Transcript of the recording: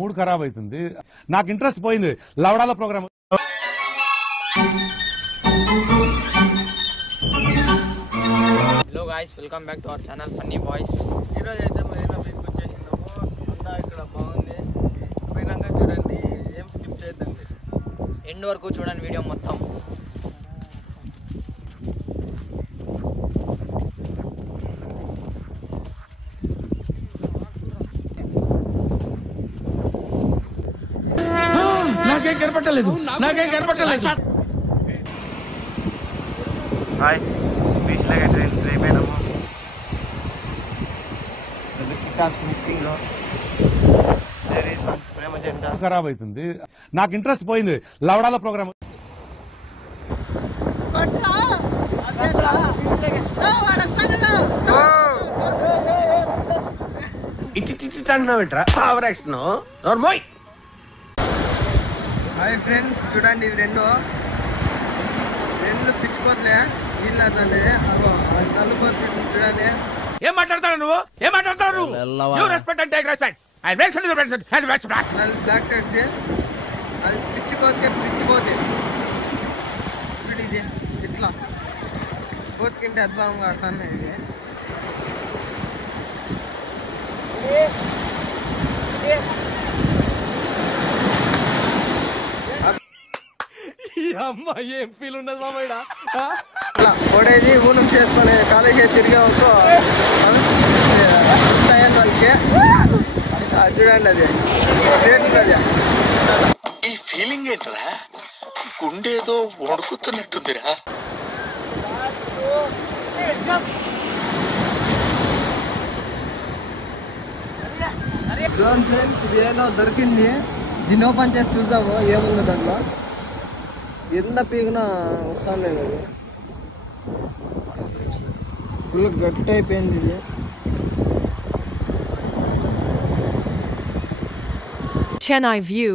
Mood ఖరాబ్ అవుతుంది, నాకు ఇంట్రెస్ట్ పోయింది లవడాల programme. Hello guys, welcome back to our channel funny boys. ఈరోజు అయితే మరీనా బీచ్కి వచ్చేసినాము. అంతా ఇక్కడ బాగుంది, పోయినాక చూడండి, ఏం స్కిప్ చేయొద్దండి, ఎండ్ వరకు చూడండి వీడియో మొత్తం. నాకేం కనపట్టలేదు. బీచ్లో అయిపోయినాము. ప్రేమ జంట ఖరాబ్ అవుతుంది, నాకు ఇంట్రెస్ట్ పోయింది లవడాల ప్రోగ్రామ్. హాయ్ ఫ్రెండ్స్, చూడండి ఇవి రెండు పిచ్చుకోవట్లే వీళ్ళు అసలు కలుపుకోవచ్చు. చూడండి ఏం మాట్లాడతాడు నువ్వు? బ్లాక్ టైప్స్, అది పిచ్చిపోతే ఇప్పుడు ఇది ఇట్లా కోతుకుంటే అద్భుతంగా ఆడుతాను. ఇది ఏం ఫీల్ ఉన్నది మామ ఇక్కడ. అట్లా ఓడేది ఊనం చేసుకుని కాలేజీ తిరిగే వరకు వాళ్ళకి చూడండి, అది అది ఈ ఫీలింగ్ ఏంట్రా? గుండేదో వణుకుతున్నట్టుందిరా. ఫ్రెండ్స్, ఇది ఏదో దొరికింది, దీన్ని ఓపెన్ చేసి చూద్దాము ఏముంది దాంట్లో. ఎంత పీకినా వస్తాను లేదు, అది ఫుల్ గట్టి అయిపోయింది. ఇది Chennai View.